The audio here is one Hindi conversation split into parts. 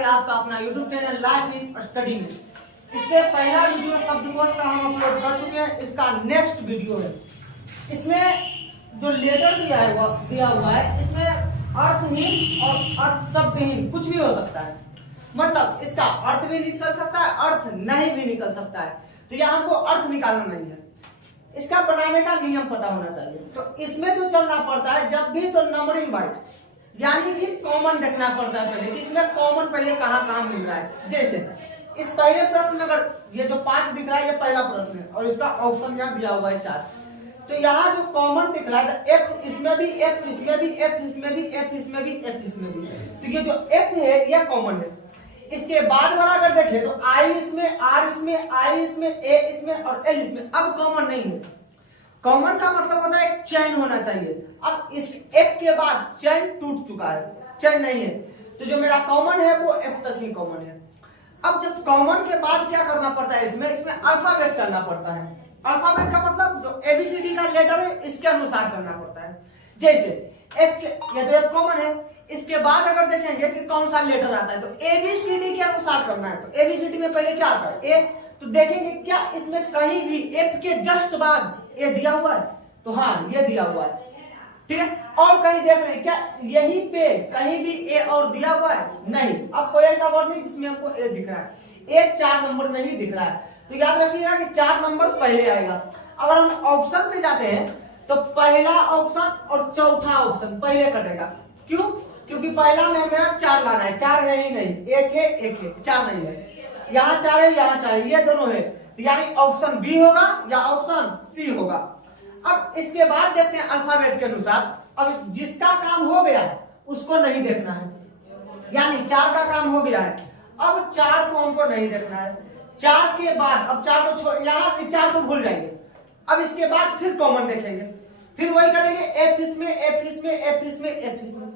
है आपका अपना YouTube channel life is study में। इससे पहला वीडियो शब्दकोश का हम अपलोड कर चुके हैं, इसका नेक्स्ट वीडियो है। इसमें जो लेटर दिया हुआ है इसमें अर्थहीन और अर्थ शब्दहीन कुछ भी हो सकता है, मतलब इसका अर्थ भी निकल सकता है, अर्थ नहीं भी निकल सकता है। तो यहाँ हमको अर्थ निकालना नहीं है, इसका बनाने का नियम पता होना चाहिए। तो इसमें जो चलना पड़ता है जब भी तो नंबरिंग वाइज, यानी कि कॉमन देखना पड़ता है पहले कि इसमें कॉमन पहले कहाँ कहाँ मिल रहा है। जैसे इस पहले प्रश्न में अगर ये जो 5 दिख रहा है ये पहला प्रश्न है और इसका ऑप्शन यहाँ दिया हुआ है 4, तो यहाँ जो कॉमन दिख रहा है एफ इसमें भी, एफ इसमें भी, एफ इसमें भी, एफ इसमें भी, एफ इसमें भी, तो ये जो एफ है यह कॉमन है। इसके बाद वाला अगर देखें तो आई इसमें, आर इसमें, आई इसमें, ए इसमें और एल इसमें, अब कॉमन नहीं है। कॉमन का मतलब होता है एक चैन होना चाहिए। अब इस एफ के बाद चैन टूट चुका है, चैन नहीं है, तो जो मेरा कॉमन है वो एफ तक ही कॉमन है। अब जब कॉमन के बाद क्या करना पड़ता है, इसमें अल्फाबेट चलना पड़ता है। अल्फाबेट का मतलब जो एबीसीडी का लेटर है इसके अनुसार चलना पड़ता है। जैसे एफ के, ये तो एफ कॉमन है, इसके बाद अगर देखेंगे कि कौन सा लेटर आता है तो एबीसीडी के अनुसार चलना है। तो एबीसीडी में पहले क्या आता है, ए, तो देखेंगे क्या इसमें कहीं भी एफ के जस्ट बाद ए दिया हुआ है, तो हाँ ये दिया हुआ है, ठीक है। और कहीं देख रहे हैं क्या यहीं पे कहीं भी ए और दिया हुआ है, नहीं। अब कोई ऐसा वर्ड नहीं जिसमें हमको ए दिख रहा है, ए 4 नंबर में ही दिख रहा है, तो याद रखिएगा कि 4 नंबर पहले आएगा। अगर हम ऑप्शन पे जाते हैं तो पहला ऑप्शन और चौथा ऑप्शन पहले कटेगा। क्यों? क्योंकि पहला में मेरा 4 लाना है, 4 है ही नहीं, एक है 4 नहीं है, यहाँ 4 है, यहाँ 4 है, ये दोनों है, यानी ऑप्शन बी होगा या ऑप्शन सी होगा। अब इसके बाद देखते हैं अल्फाबेट के अनुसार। अब जिसका काम हो गया उसको नहीं देखना है, यानी 4 का काम हो गया है, अब 4 को हमको नहीं देखना है। 4 के बाद अब 4 को छोड़, यहाँ 4 को भूल जाएंगे। अब इसके बाद फिर कॉमन देखेंगे, फिर वही करेंगे, एफ इसमें, एफ इसमें, एफ इसमें, एफ इसमें।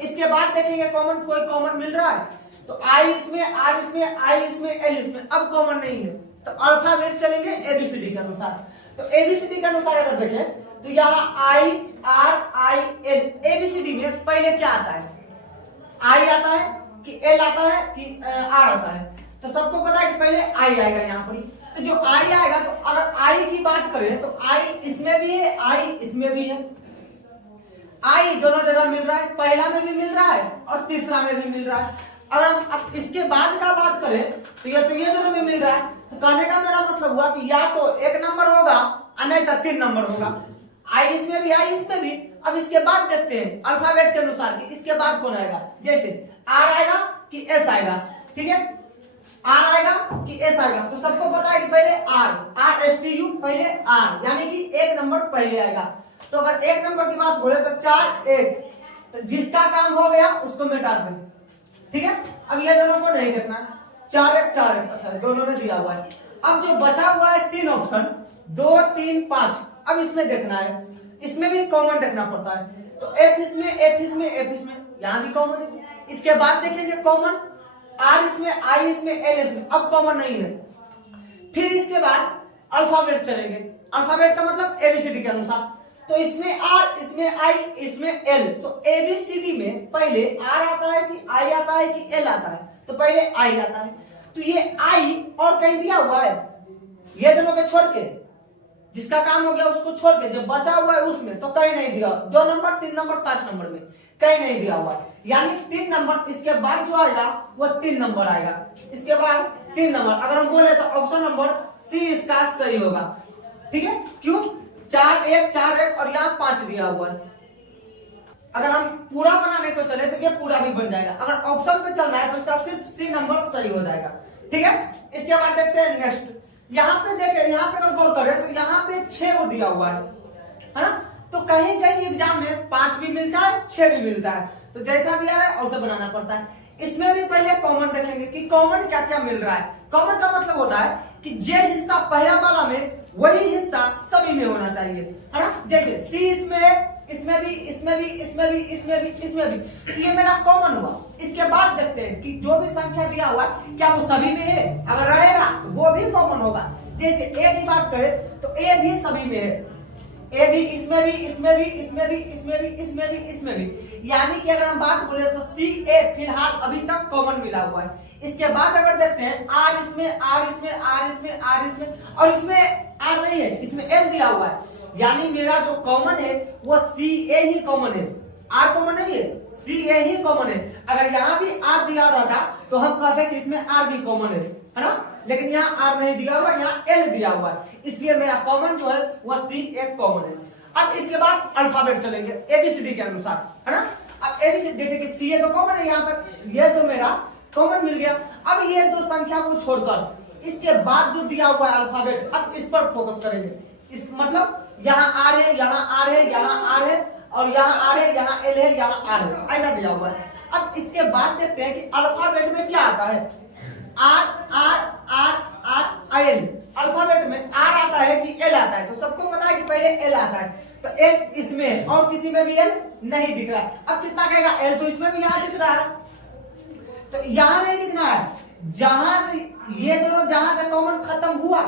इसके बाद देखेंगे कॉमन, कोई कॉमन मिल रहा है तो आई इसमें, आर इसमें, आई इसमें, एल इसमें, अब कॉमन नहीं है तो अल्फाबेट चलेंगे एबीसीडी के अनुसार। तो एबीसीडी के अनुसार अगर देखें तो यहाँ आई, आर, आई, एल, एबीसीडी में पहले क्या आता है, आई आता है कि एल आता है कि आर आता है, तो सबको पता है कि पहले आई आएगा यहाँ पर। तो जो आई आएगा, तो अगर आई की बात करें तो आई इसमें भी है, आई इसमें भी है, आई दोनों जगह मिल रहा है, पहला में भी मिल रहा है और तीसरा में भी मिल रहा है। अगर हम अब इसके बाद का बात करें तो ये दोनों में मिल रहा है, तो कहने का मेरा मतलब हुआ कि या तो 1 नंबर होगा और नहीं तो 3 नंबर होगा, आई इसमें भी, आई इसमें भी। अब इसके बाद देखते हैं अल्फाबेट के अनुसार कि इसके बाद कौन आएगा। जैसे आर आएगा कि एस आएगा, ठीक है, आर आएगा कि एस आएगा, तो सबको पता है कि पहले आर एस टी यू, पहले आर, यानी कि 1 नंबर पहले आएगा। तो अगर 1 नंबर की बात बोले तो 4 1, तो जिसका काम हो गया उसको मिटा दें, ठीक है। अब ये दोनों को नहीं देखना, 4 1 4 1, अच्छा दोनों ने दिया हुआ है। अब जो बचा हुआ है 3 ऑप्शन, 2 3 5, अब इसमें देखना है, इसमें भी कॉमन देखना पड़ता है। तो एफ इसमें, एफ इसमें, एफ इसमें, यहाँ भी कॉमन है। इसके बाद देखेंगे कॉमन, आर इसमें, आई इसमें, एल इसमें, अब कॉमन नहीं है। फिर इसके बाद अल्फाबेट चलेंगे, अल्फाबेट का मतलब एबीसीडी के अनुसार। तो इसमें आर, इसमें आई, इसमें एल, तो एबीसीडी में पहले आर आता है कि आई आता है कि एल आता है, तो पहले आई आता है। तो ये आई और कहीं दिया हुआ है, ये दोनों के छोड़ के, जिसका काम हो गया उसको छोड़ के, जो बचा हुआ है उसमें तो कहीं नहीं दिया, 2 नंबर 3 नंबर 5 नंबर में कहीं नहीं दिया हुआ है, यानी 3 नंबर। इसके बाद जो आएगा वो 3 नंबर आएगा, इसके बाद 3 नंबर। अगर हम बोले तो ऑप्शन नंबर सी इसका सही होगा, ठीक है। क्यों? 4 1 4 1 और यहाँ 5 दिया हुआ है। अगर हम पूरा बनाने को चले तो ये पूरा भी बन जाएगा। अगर ऑप्शन पे चलना है तो इसका सिर्फ सी नंबर सही हो जाएगा, ठीक है। इसके बाद देखते हैं नेक्स्ट। यहाँ पे देखें, यहाँ पे अगर गौर करें तो यहाँ पे 6 को दिया हुआ है ना, तो कहीं कहीं एग्जाम में 5 भी मिलता है, 6 भी मिलता है, तो जैसा दिया है उसे बनाना पड़ता है। इसमें भी पहले कॉमन देखेंगे कि कॉमन क्या क्या मिल रहा है। कॉमन का मतलब होता है कि जो हिस्सा पहला वाला में वही हिस्सा सभी में होना चाहिए, है ना। जैसे सी इसमें है, इसमें भी, इसमें भी, इसमें भी, इसमें भी, इसमें भी, तो ये मेरा कॉमन हुआ। इसके बाद देखते हैं कि जो भी संख्या दिया हुआ क्या वो सभी में है, अगर रहेगा तो वो भी कॉमन होगा। जैसे ए की बात करें तो ए भी सभी में है, ए भी, इसमें भी, इसमें भी, इसमें भी, इसमें भी, इसमें भी, इसमें भी। यानी कि अगर हम बात बोले तो सी ए फिलहाल अभी तक कॉमन मिला हुआ है। इसके बाद अगर देखते हैं आर इसमें, आर इसमें, आर इसमें, आर इसमें, और इसमें आर नहीं है, इसमें एल दिया हुआ है। यानी मेरा जो कॉमन है वो सी ए ही कॉमन है, आर कॉमन नहीं है, सी ए ही कॉमन है। अगर यहाँ भी आर दिया हुआ था तो हम कहते हैं कि इसमें आर भी कॉमन है ना, लेकिन यहाँ आर नहीं दिया हुआ, यहाँ एल दिया हुआ है, इसलिए मेरा कॉमन जो है वह सी ए कॉमन है। अब इसके बाद अल्फाबेट चलेंगे एबीसीडी के अनुसार, है ना। अब एबीसीडी जैसे कि सी ए तो कॉमन है, यहाँ तक ये तो मेरा कॉमन मिल गया। अब ये दो संख्या को छोड़कर इसके बाद जो दिया हुआ है अल्फाबेट, अब इस पर फोकस करेंगे। इस मतलब यहाँ आर है, यहाँ आर है, यहाँ आर है, और यहाँ आर है, यहाँ एल है, यहाँ आर है, ऐसा दिया हुआ है। अब इसके बाद देखते हैं कि अल्फाबेट में क्या आता है। R R R R I L, alphabet में आर आता है कि एल आता है, तो सबको पता है कि पहले एल आता है, तो एल इसमें है और किसी में भी एल नहीं दिख रहा है। अब कितना कहेगा, एल तो इसमें भी यहाँ दिख रहा है, तो यहाँ नहीं दिखना है, जहां से ये दोनों जहां से कॉमन खत्म हुआ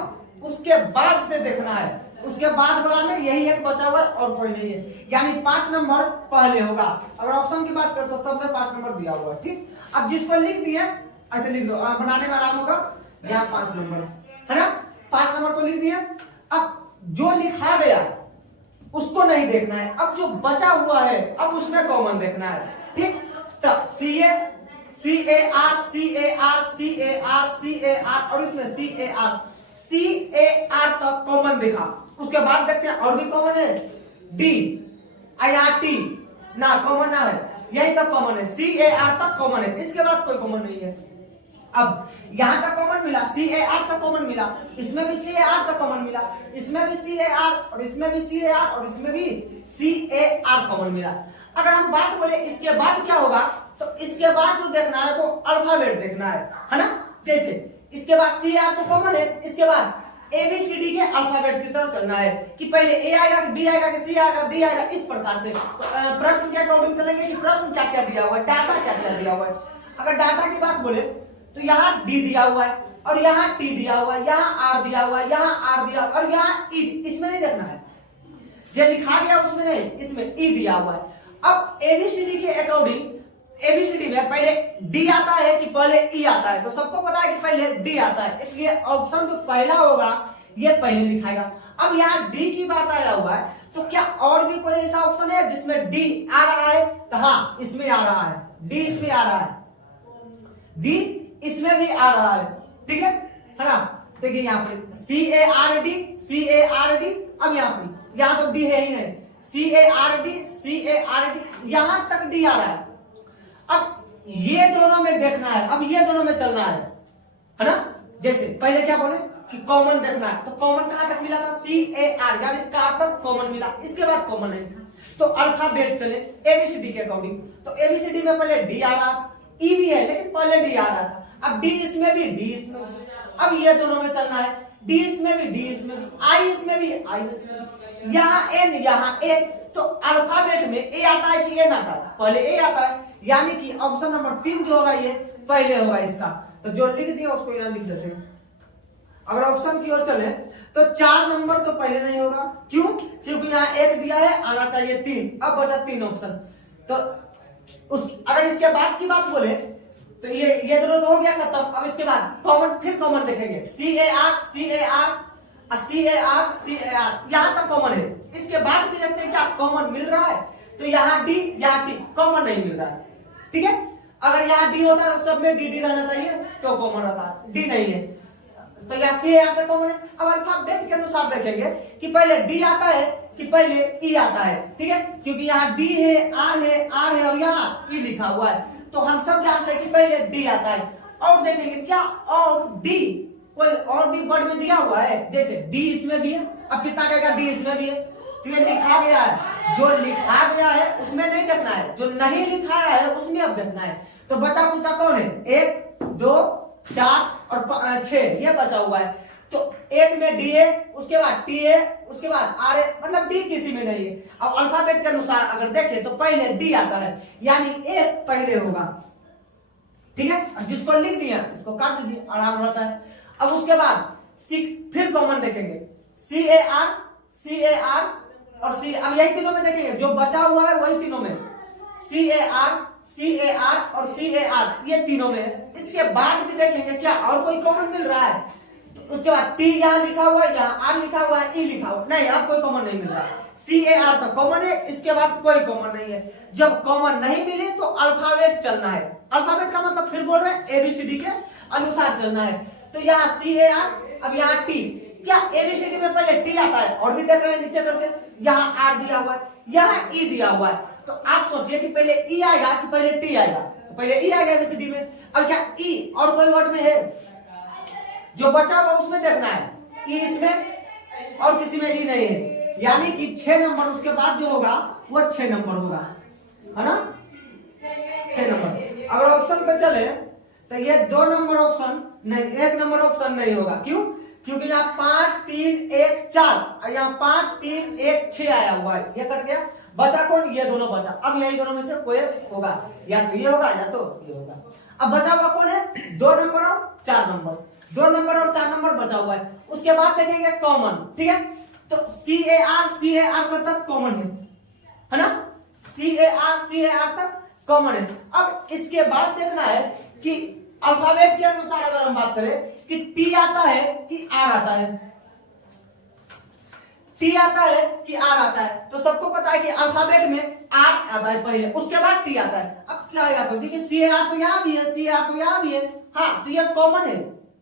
उसके बाद से देखना है, उसके बाद वाला में यही एक बचा हुआ और कोई नहीं है, यानी 5 नंबर पहले होगा। अगर ऑप्शन की बात करें तो सब में 5 नंबर दिया हुआ है, ठीक। अब जिसको लिख दिए ऐसे लिख दो, बनाने में आराम होगा। यहाँ 5 नंबर है ना, 5 नंबर को लिख दिया। अब जो लिखा गया उसको नहीं देखना है, अब जो बचा हुआ है अब उसमें कॉमन देखना है, ठीक। तो C A, C A R, C A R, C A R, C A R, और इसमें C A R, C A R तक कॉमन देखा। उसके बाद देखते हैं और भी कॉमन है, डी आई आर टी ना कॉमन ना है, यही तक कॉमन है, सी ए आर तक कॉमन है, इसके बाद कोई कॉमन नहीं है। अब यहां तक कॉमन मिला, सी ए आर तक कॉमन मिला, इसमें भी सी ए आर तक कॉमन मिला, इसमें भी सी ए आर, और इसमें भी सी ए आर, और इसमें भी सी ए आर कॉमन मिला। अगर हम बात बोले इसके बाद क्या होगा, तो इसके बाद जो देखना है वो अल्फाबेट देखना है ना। जैसे इसके बाद सी आर तो कॉमन है, इसके बाद एबीसीडी के अल्फाबेट की तरफ चलना है कि पहले ए आएगा कि बी आएगा कि सी आएगा डी आएगा, इस प्रकार से प्रश्न क्या अकॉर्डिंग चलेंगे कि प्रश्न क्या क्या दिया हुआ है, डाटा क्या क्या दिया हुआ है। अगर डाटा की बात बोले तो यहाँ डी दिया हुआ है, और यहाँ टी दिया हुआ है, यहाँ आर दिया हुआ है, यहाँ आर दिया, और यहाँ ई, इसमें नहीं देखना है, जो लिखा गया उसमें नहीं, इसमें ई दिया हुआ है। अब एबीसीडी के अकॉर्डिंग एबीसीडी में पहले डी आता है कि पहले ई आता है, तो सबको पता है कि पहले डी आता है, इसलिए ऑप्शन जो पहला होगा ये पहले लिखाएगा। अब यहाँ डी की बात आया हुआ है, तो क्या और भी कोई ऐसा ऑप्शन है जिसमें डी आ रहा है, तो हाँ इसमें आ रहा है, डी इसमें आ रहा है, डी इसमें भी आ रहा है, ठीक है ना। देखिए यहाँ पे C A R D, C A R D, अब यहाँ पे यहाँ तो डी है ही नहीं, C A R D, C A R D, यहां तक डी आ रहा है। अब ये दोनों में देखना है, अब ये दोनों में चलना है ना। जैसे पहले क्या बोले कि कॉमन देखना है, तो कॉमन कहां तक मिला था, सी ए आर, यानी का तक कॉमन मिला, इसके बाद कॉमन है। तो अल्फाबेट चले एबीसीडी के अकॉर्डिंग, तो एबीसीडी में पहले डी आ रहा था, ई भी है लेकिन पहले डी आ रहा था, अब डी इसमें भी, डी इसमें भी, अब ये दोनों में चलना है, डी इसमें भी, डी इसमें भी, आई इसमें भी, आई इसमें भी, यहाँ एन, यहाँ ए। तो अल्फाबेट में ए आता है कि एन आता है, पहले ए आता है, यानी कि ऑप्शन नंबर 3 जो होगा ये पहले होगा इसका। तो जो लिख दिया उसको यहाँ लिख देते हैं। अगर ऑप्शन की ओर चले तो 4 नंबर तो पहले नहीं होगा, क्यों, क्योंकि यहाँ 1 दिया है, आना चाहिए 3, अब बचा 3 ऑप्शन। तो अगर इसके बाद की बात बोले तो ये दोनों तो हो गया खत्म। अब इसके बाद कॉमन, फिर कॉमन देखेंगे, C A R, C A R, C A R, C A R, यहां तक कॉमन है। इसके बाद भी देखते हैं क्या कॉमन मिल रहा है, तो यहाँ डी, यहाँ टी, कॉमन नहीं मिल रहा है, ठीक है। अगर यहाँ डी होता है तो सब में डी डी रहना चाहिए, तो कॉमन रहता है, डी नहीं है, तो यहाँ सी आता है कॉमन है। अब अल्फाबेट के अनुसार देखेंगे कि पहले डी आता है कि पहले ई आता है, ठीक है, क्योंकि यहाँ डी है, आर है, आर है, और यहाँ ई लिखा हुआ है, तो हम सब जानते हैं कि पहले डी आता है। और देखेंगे क्या, और डी, कोई और भी वर्ड में दिया हुआ है, जैसे डी इसमें भी है, अब कितना कहेगा डी इसमें भी है, तो ये लिखा गया है, जो लिखा गया है उसमें नहीं देखना है, जो नहीं लिखाया है उसमें अब देखना है। तो बचा कुचा कौन है, 1 2 4 और 6, ये बचा हुआ है। तो 1 में डी है, उसके बाद टी है, उसके बाद आर है, मतलब डी किसी में नहीं है। अब अल्फाबेट के अनुसार अगर देखें तो पहले डी आता है, यानी ए पहले होगा, ठीक है। अब जिसको लिख दिया उसको काट दीजिए, आराम रहता है। अब उसके बाद सी, फिर कॉमन देखेंगे, C A R, C A R, और सी। अब यही तीनों में देखेंगे, जो बचा हुआ है वही तीनों में CAR और CAR, ये तीनों में है। इसके बाद भी देखेंगे क्या और कोई कॉमन मिल रहा है, तो उसके बाद T यहाँ लिखा हुआ है, यहाँ R लिखा हुआ है, E लिखा हुआ नहीं, अब कोई कॉमन नहीं मिल रहा। CAR तो कॉमन है, इसके बाद कोई कॉमन नहीं है। जब कॉमन नहीं मिले तो अल्फाबेट चलना है। अल्फाबेट का मतलब फिर बोल रहे हैं ABCD के अनुसार चलना है। तो यहाँ CAR, अब यहाँ T, क्या ABCD में पहले T आता है, और भी देख रहे हैं नीचे करके, यहाँ R दिया हुआ है, यहाँ E दिया हुआ है। तो आप सोचिए कि पहले E आएगा कि पहले T आएगा, तो पहले E आएगा ABCD में। और क्या E और कोई वर्ड में है, जो बचा हुआ उसमें देखना है, E इसमें और किसी में E नहीं है, यानी कि 6 नंबर उसके बाद जो होगा वो 6 नंबर होगा, है ना, 6 नंबर। अगर ऑप्शन पे चले तो ये 2 नंबर ऑप्शन नहीं, 1 नंबर ऑप्शन नहीं होगा। क्यों? क्योंकि यहाँ 5 3 1 4 और यहाँ 5 3 1 6 आया हुआ है, ये कट गया, बचा कौन, ये दोनों बचा। अब यही दोनों में से कोई होगा, या तो ये होगा या तो ये होगा। अब बचा हुआ कौन है, 2 नंबर और 4 नंबर, 2 नंबर और 4 नंबर बचा हुआ है। उसके बाद देखेंगे कॉमन, ठीक है, तो CAR तक कॉमन है ना, CAR तक कॉमन है। अब इसके बाद देखना है कि अल्फाबेट के अनुसार अगर हम बात करें कि T आता है कि R आता है, T आता है कि R आता है, तो सबको पता है कि अल्फाबेट में R आता है पहले, उसके बाद T आता है। अब क्या है यहाँ पर, देखिए CAR तो यहाँ भी है, CAR तो यहाँ भी है, हाँ, तो ये कॉमन है।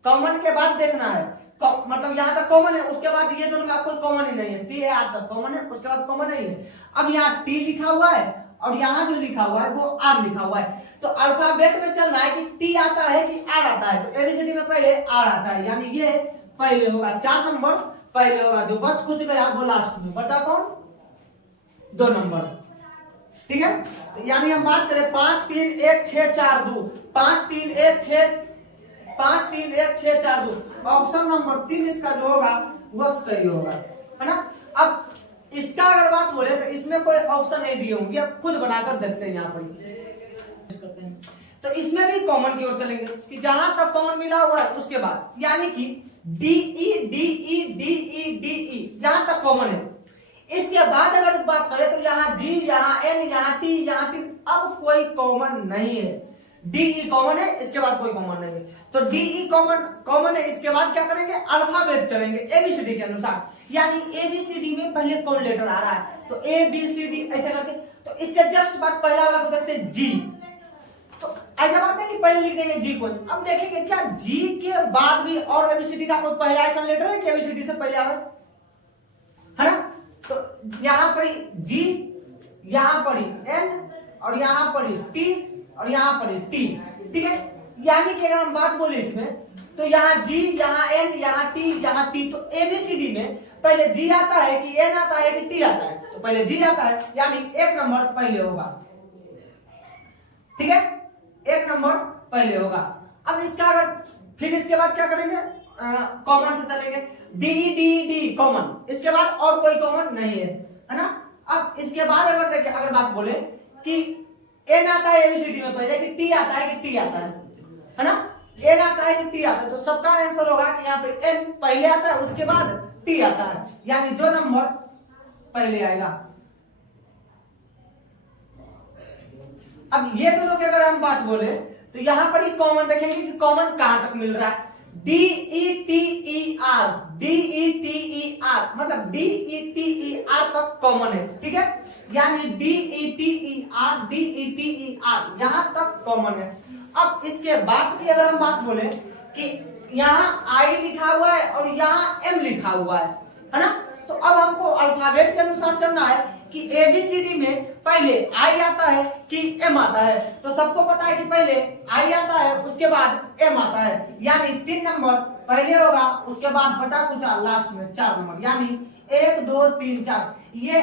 कॉमन के बाद देखना है, मतलब यहाँ तक कॉमन है, उसके बाद ये दोनों में आपको कॉमन ही नहीं है, CAR तक कॉमन है, उसके बाद कॉमन नहीं है। अब यहाँ T लिखा हुआ है और यहाँ जो लिखा हुआ है वो R लिखा हुआ है, तो अल्फाबेट में चलना है कि T आता है कि R आता है, तो ABCD में पहले R आता है, यानी ये पहले होगा, 4 नंबर पहले होगा, जो बच कुछ गया वो लास्ट में, बचा कौन, 2 नंबर, ठीक है। तो यानी हम बात करें 5 3 1 6 4 2, 5 3 1 6 5 3 1 6 4 2, ऑप्शन नंबर 3 इसका जो होगा वो सही होगा, है ना। अब इसका अगर बात बोले तो इसमें कोई ऑप्शन नहीं दिए होंगे, अब खुद बनाकर देखते हैं यहाँ पर करते हैं। तो इसमें भी कॉमन की ओर चलेंगे कि जहां तक कॉमन मिला हुआ है उसके बाद, यानी कि DE जहां तक कॉमन है। इसके बाद अगर बात करें तो यहाँ G, यहाँ N, यहाँ T, यहाँ T, अब कोई कॉमन नहीं है। DE कॉमन है, इसके बाद कोई कॉमन नहीं है, तो DE कॉमन है। इसके बाद क्या करेंगे, अल्फाबेट चलेंगे ABCD के अनुसार, यानी ABCD में पहले कौन लेटर आ रहा है, तो ABCD ऐसे करके। तो इसके जस्ट बाद पहला वाला को देखते हैं G, तो ऐसा बात है कि पहले लिख देंगे G को। अब देखेंगे क्या G के बाद भी और ABCD का कोई पहला ऐसा लेटर है कि ABCD से पहले आ रहा है ना। तो यहाँ पर G, यहाँ पर N और यहाँ पर T और यहाँ पर T, ठीक है। यानी कि अगर हम बात बोले इसमें तो यहाँ G, यहाँ N, यहाँ T, यहाँ T, तो ABCD में पहले G आता है कि N आता है कि T आता है, तो पहले G आता है, यानी 1 नंबर पहले होगा, ठीक है, 1 नंबर पहले होगा। अब इसका अगर फिर इसके बाद क्या करेंगे, कॉमन से चलेंगे, D कॉमन, इसके बाद और कोई कॉमन नहीं है ना। अब इसके बाद अगर बात बोले कि N आता है ABCD में पहले कि T आता है कि T आता है ना, N आता है कि T आता है, तो सबका आंसर होगा कि यहाँ पे N पहले आता है उसके बाद T आता है, यानी 2 नंबर पहले आएगा। अब ये दोनों की अगर हम बात बोले तो यहाँ पर ही कॉमन देखेंगे कि कॉमन कहां तक मिल रहा है, DETER मतलब DETER तक कॉमन है, ठीक है, यानी DETER यहां तक कॉमन है। अब इसके बाद की अगर हम बात बोले कि यहाँ I लिखा हुआ है और यहाँ M लिखा हुआ है ना, तो अब हमको अल्फाबेट के अनुसार चलना है कि ABCD में पहले I आता है कि M आता है, तो सबको पता है कि पहले I आता है उसके बाद M आता है, यानी 3 नंबर पहले होगा, उसके बाद बचा कुचा लास्ट में 4 नंबर, यानी 1 2 3 4, ये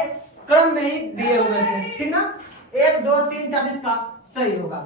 क्रम में ही दिए हुए थे, ठीक ना, 1 2 3 4 इसका सही होगा।